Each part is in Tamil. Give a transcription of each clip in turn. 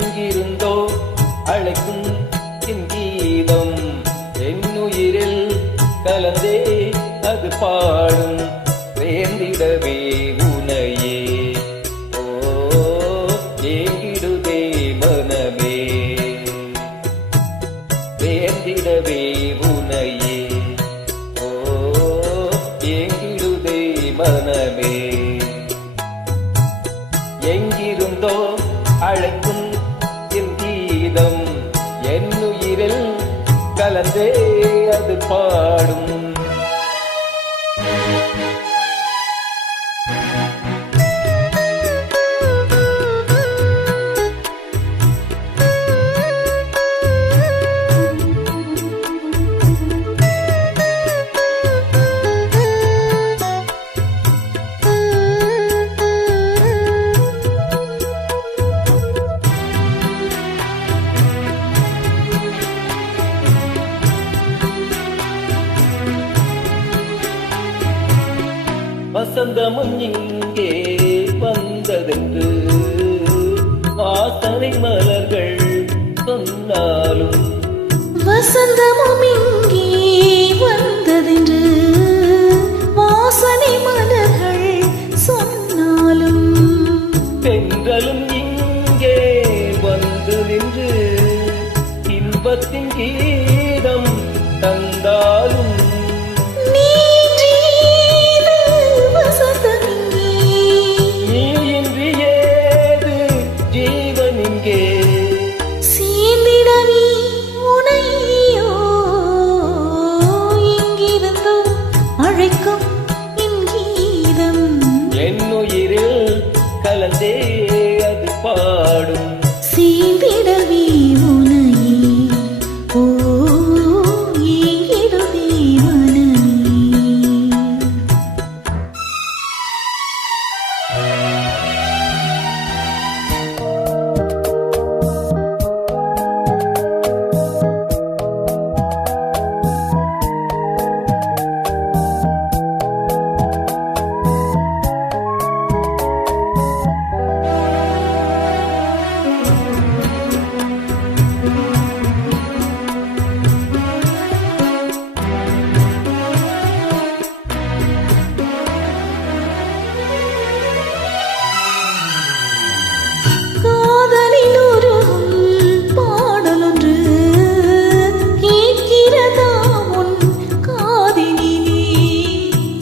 எங்கிருந்தோ அழைக்கும் என் கீதம் என்னுயிரில் கலந்தே அது பாடும் வேந்திடவே உனையே ஓ ஏங்கிடுதே மனமே வேந்திடவே உனையே ஓ ஏங்கிடுதே மனமே எங்கிருந்தோ அழைக்கும் என் கீதம் என்னுயிரில் கலந்தே அது பாடும் வசந்தமும் இங்கே வந்ததென்று வாசனை மலர்கள் சொன்னாலும் வசந்தமும் இங்கே வந்ததென்று வாசனை மலர்கள் சொன்னாலும் பெண்களும் இங்கே வந்து நின்று இன்பத்தின் கீதம் தந்தாலும் என்னுயிரில் கலந்தே அது பாடும் சீந்திடவே உனையே ஓ ஏங்கிடுதே மனமே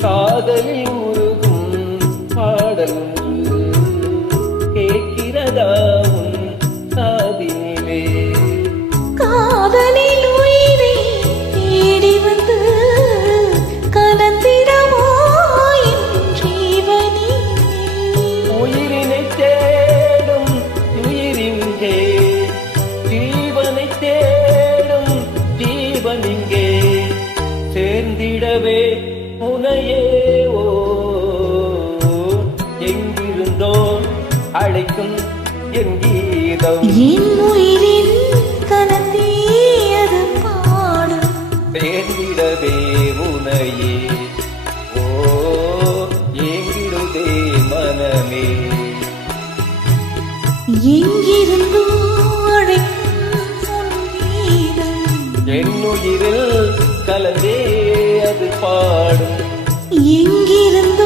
காதலில் உருகும் பாடல் கேட்கிறதா உன் காதினிலே காதலில் உயிரை தேடி வந்து கலந்திடவோ என் ஜீவனே உயிரினை தேடும் உயிரிங்கே ஜீவனை தேடும் ஜீவனிங்கே சேர்ந்திடவே உனையே ஓ எங்கிருந்தோ அழைக்கும் என் கீதம் என் உயிரின் கலந்தே அது பாடும் சேர்ந்திடவே உனையே ஓ எங்கிடுதே மனமே எங்கிருந்தோ அழைக்கும் உன் கீதம் என்னுயிரில் கலந்தே அது பாடும் எங்கிருந்தோ